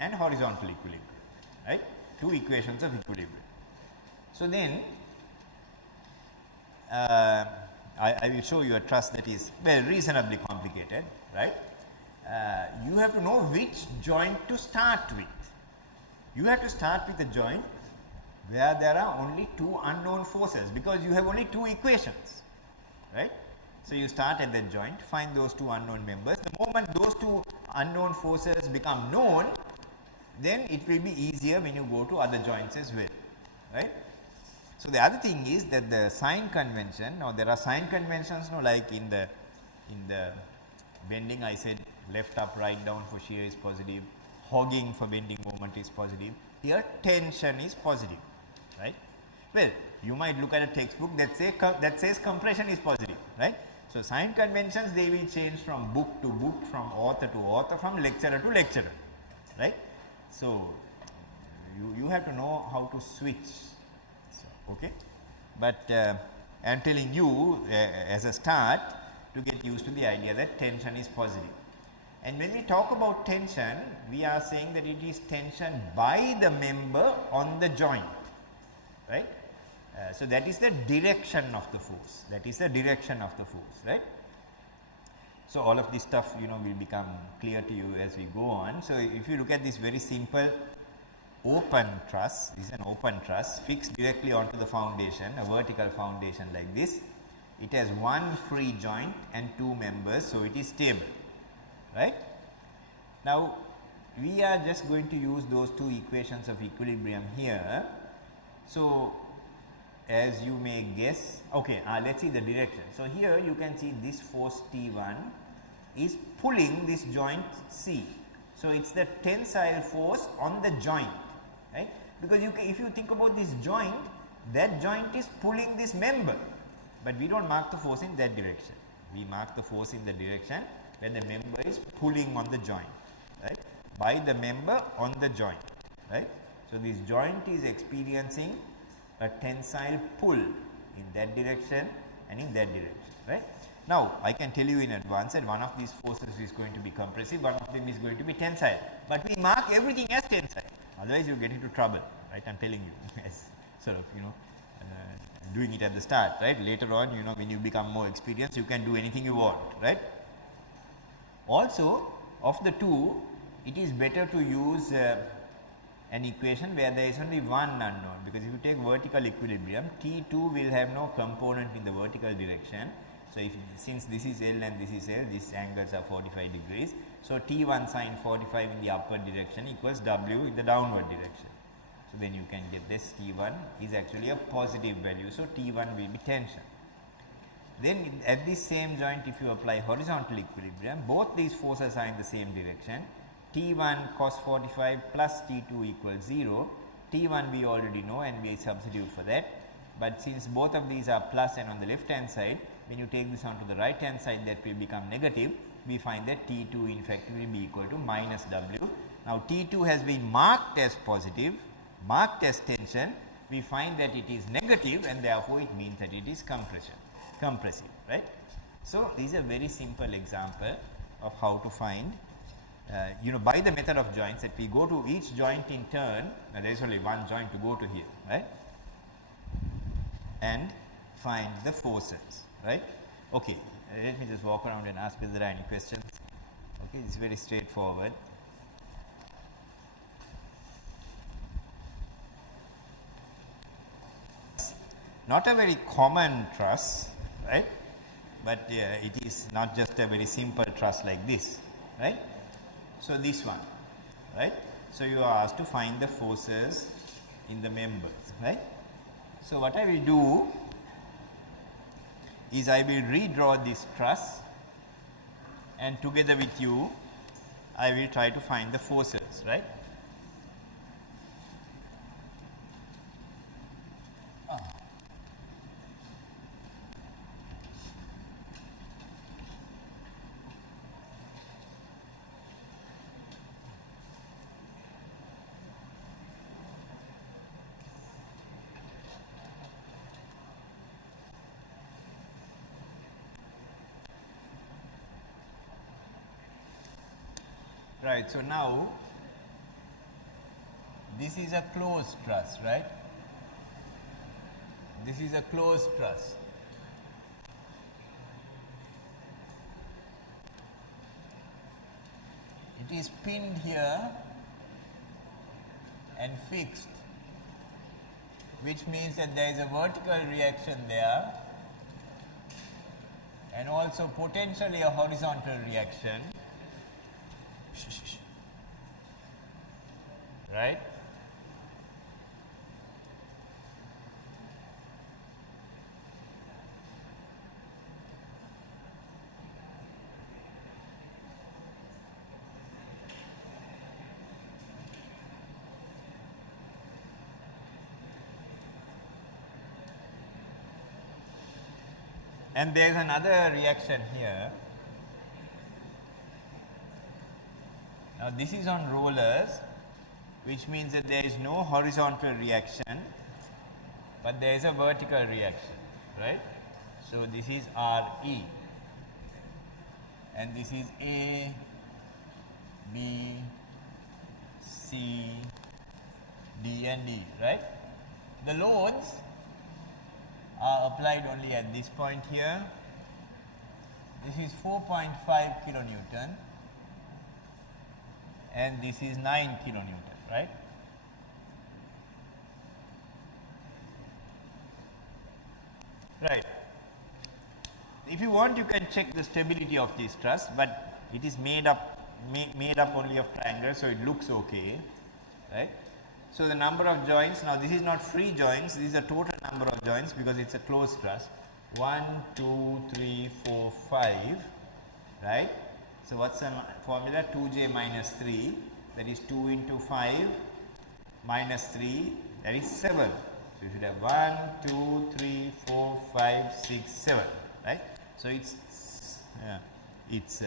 and horizontal equilibrium, right? Two equations of equilibrium. So then I will show you a truss that is well reasonably complicated, right? You have to know which joint to start with. You have to start with a joint where there are only two unknown forces, because you have only two equations, right? So you start at that joint, find those two unknown members. The moment those two unknown forces become known, then it will be easier when you go to other joints as well, right? So the other thing is that the sign convention, or there are sign conventions, like in the bending I said left up, right down for shear is positive, hogging for bending moment is positive. Here tension is positive, right? Well, you might look at a textbook that says compression is positive, right? So sign conventions, they will change from book to book, from author to author, from lecturer to lecturer, right? So you have to know how to switch, so, okay? But I am telling you as a start to get used to the idea that tension is positive. And when we talk about tension, we are saying that it is tension by the member on the joint, right? So that is the direction of the force. That is the direction of the force, right? So all of this stuff, will become clear to you as we go on. So if you look at this very simple open truss, this is an open truss fixed directly onto the foundation, a vertical foundation like this. It has one free joint and two members, so it is stable, right? Now we are just going to use those two equations of equilibrium here. So as you may guess, okay, let's see the direction. So here you can see this force T1 is pulling this joint C. So it's the tensile force on the joint, right? Because if you think about this joint, that joint is pulling this member, but we don't mark the force in that direction. We mark the force in the direction when the member is pulling on the joint, right? By the member on the joint, right? So this joint is experiencing a tensile pull in that direction and in that direction, right? Now I can tell you in advance that one of these forces is going to be compressive, one of them is going to be tensile, but we mark everything as tensile, otherwise you get into trouble, right? I am telling you, as sort of doing it at the start, right? Later on, when you become more experienced, you can do anything you want, right? Also, of the two, it is better to use an equation where there is only one unknown, because if you take vertical equilibrium, T2 will have no component in the vertical direction. So since this is L and this is L, these angles are 45 degrees. So T1 sine 45 in the upward direction equals W in the downward direction. So then you can get this T1 is actually a positive value. So T1 will be tension. Then at this same joint, if you apply horizontal equilibrium, both these forces are in the same direction. T1 cos 45 plus T2 equals 0. T1 we already know and we substitute for that. But since both of these are plus and on the left hand side, when you take this onto the right hand side, that will become negative. We find that T2 in fact will be equal to minus W. Now T2 has been marked as positive, marked as tension. We find that it is negative and therefore it means that it is compressive, right? So this is a very simple example of how to find by the method of joints, that we go to each joint in turn. Now there is only one joint to go to here, right? And find the forces, right? Okay, let me just walk around and ask if there are any questions. Okay, it's very straightforward. Not a very common truss, right? But it is not just a very simple truss like this, right? So this one, right? So you are asked to find the forces in the members, right? So what I will do is I will redraw this truss, and together with you I will try to find the forces, right? Right. So now this is a closed truss, right? This is a closed truss. It is pinned here and fixed, which means that there is a vertical reaction there and also potentially a horizontal reaction, right? And there is another reaction here. Now this is on rollers, which means that there is no horizontal reaction, but there is a vertical reaction, right? So this is RE, and this is A, B, C, D and E, right? The loads are applied only at this point here. This is 4.5 kilonewton and this is 9 kilonewton, right? Right. If you want, you can check the stability of this truss, but it is made up only of triangles, so it looks okay, right? So the number of joints, now this is not free joints, this is the total number of joints because it's a closed truss. 1, 2, 3, 4, 5, right? So what's the formula? 2j minus 3, that is 2 into 5 minus 3, that is 7. So you should have 1, 2, 3, 4, 5, 6, 7, right? So it's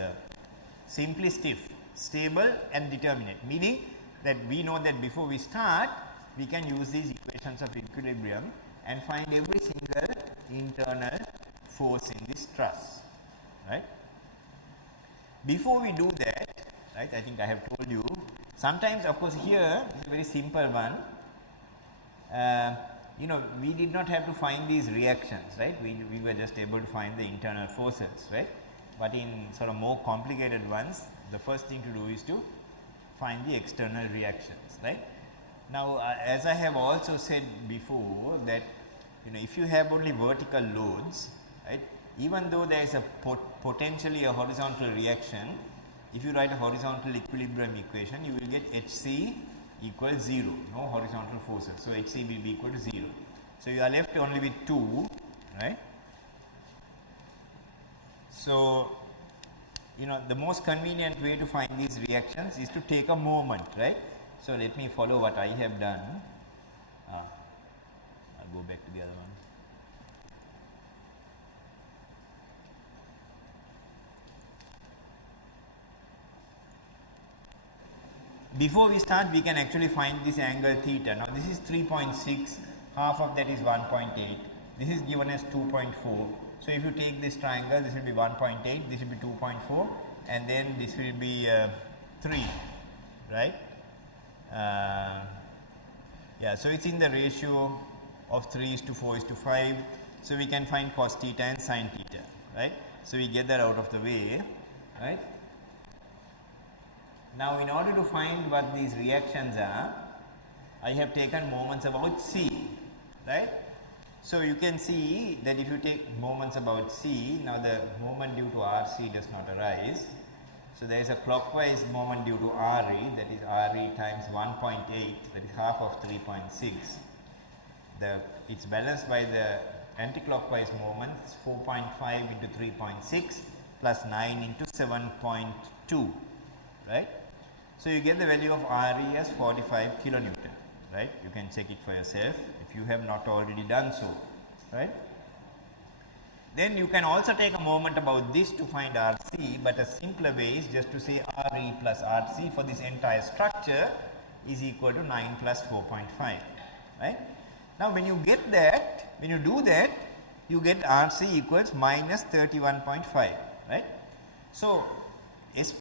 simply stiff, stable and determinate, meaning that we know that before we start, we can use these equations of equilibrium and find every single internal force in this truss, right? Before we do that, right, I think I have told you, sometimes of course here is a very simple one, you know, we did not have to find these reactions, right? We were just able to find the internal forces, right? But in sort of more complicated ones, the first thing to do is to find the external reactions, right? Now, as I have also said before that, you know, if you have only vertical loads, right, even though there is a potentially a horizontal reaction, if you write a horizontal equilibrium equation, you will get Hc equals 0, no horizontal forces. So Hc will be equal to 0. So you are left only with 2, right? So, you know, the most convenient way to find these reactions is to take a moment, right? So let me follow what I have done. I'll go back to the other one. Before we start, we can actually find this angle theta. Now this is 3.6, half of that is 1.8. This is given as 2.4. So if you take this triangle, this will be 1.8, this will be 2.4, and then this will be 3, right? Yeah, so it's in the ratio of 3:4:5. So we can find cos theta and sin theta, right? So we get that out of the way, right? Now in order to find what these reactions are, I have taken moments about C, right? So you can see that if you take moments about C, now the moment due to RC does not arise. So there is a clockwise moment due to RE, that is RE times 1.8, that is half of 3.6. It's balanced by the anti-clockwise moment, it's 4.5 into 3.6 plus 9 into 7.2, right? So you get the value of RE as 45 kilonewton, right? You can check it for yourself if you have not already done so, right? Then you can also take a moment about this to find RC, but a simpler way is just to say RE plus RC for this entire structure is equal to 9 plus 4.5, right? Now when you get that, when you do that, you get RC equals minus 31.5, right? So